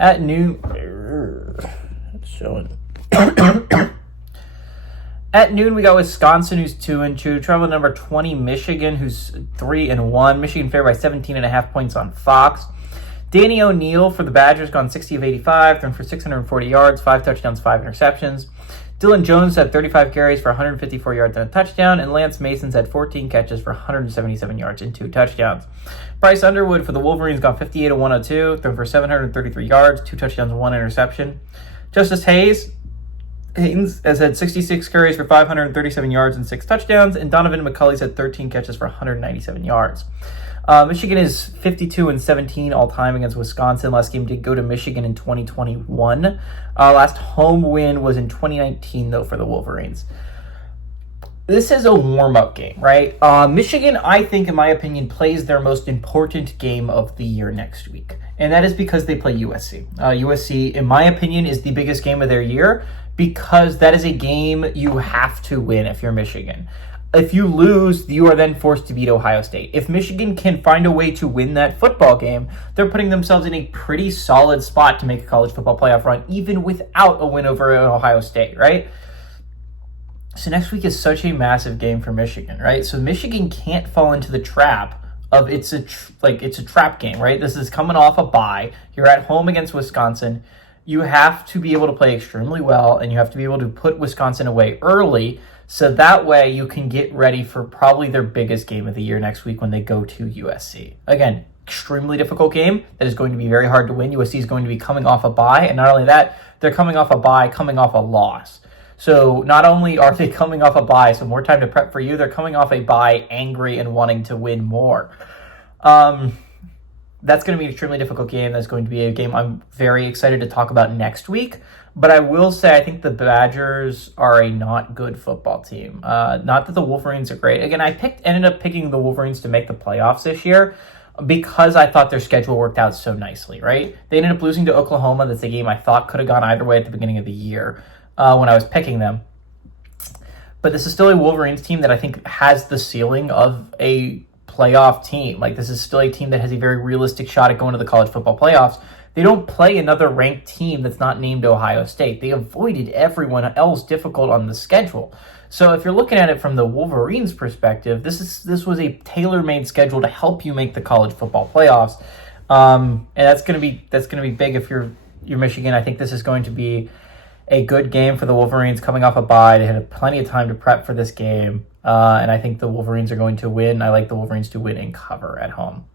At noon, it's showing. At noon, we got Wisconsin, who's 2-2. Travel number 20, Michigan, who's 3-1. Michigan favored by 17.5 points on Fox. Danny O'Neal for the Badgers, gone 60 of 85, thrown for 640 yards, 5 touchdowns, 5 interceptions. Dylan Jones had 35 carries for 154 yards and a touchdown, and Lance Mason's had 14 catches for 177 yards and 2 touchdowns. Bryce Underwood for the Wolverines, gone 58 of 102, thrown for 733 yards, 2 touchdowns, 1 interception. Justice Haynes has had 66 carries for 537 yards and 6 touchdowns, and Donovan McCulley's had 13 catches for 197 yards. Michigan is 52-17 all time against Wisconsin. Last game did go to Michigan in 2021. Last home win was in 2019, though, for the Wolverines. This is a warm-up game, right? Michigan, I think, in my opinion, plays their most important game of the year next week. And that is because they play USC. USC, in my opinion, is the biggest game of their year because that is a game you have to win if you're Michigan. If you lose, you are then forced to beat Ohio State. If Michigan can find a way to win that football game, they're putting themselves in a pretty solid spot to make a college football playoff run, even without a win over Ohio State, right? So next week is such a massive game for Michigan, right? So Michigan can't fall into the trap of it's a trap game, right? This is coming off a bye. You're at home against Wisconsin. You have to be able to play extremely well, and you have to be able to put Wisconsin away early, so that way you can get ready for probably their biggest game of the year next week when they go to USC. Again, extremely difficult game that is going to be very hard to win. USC is going to be coming off a bye, and not only that, they're coming off a bye, coming off a loss. So not only are they coming off a bye, so more time to prep for you, they're coming off a bye angry and wanting to win more. That's going to be an extremely difficult game. That's going to be a game I'm very excited to talk about next week. But I will say I think the Badgers are a not good football team. Not that the Wolverines are great. Again, I ended up picking the Wolverines to make the playoffs this year because I thought their schedule worked out so nicely, right? They ended up losing to Oklahoma. That's a game I thought could have gone either way at the beginning of the year when I was picking them. But this is still a Wolverines team that I think has the ceiling of a playoff team. Like, this is still a team that has a very realistic shot at going to the college football playoffs. They don't play another ranked team that's not named Ohio State. They avoided everyone else difficult on the schedule. So if you're looking at it from the Wolverines' perspective, this was a tailor-made schedule to help you make the college football playoffs, and that's going to be big if you're Michigan. I think this is going to be a good game for the Wolverines coming off a bye. They had plenty of time to prep for this game, and I think the Wolverines are going to win. I like the Wolverines to win and cover at home.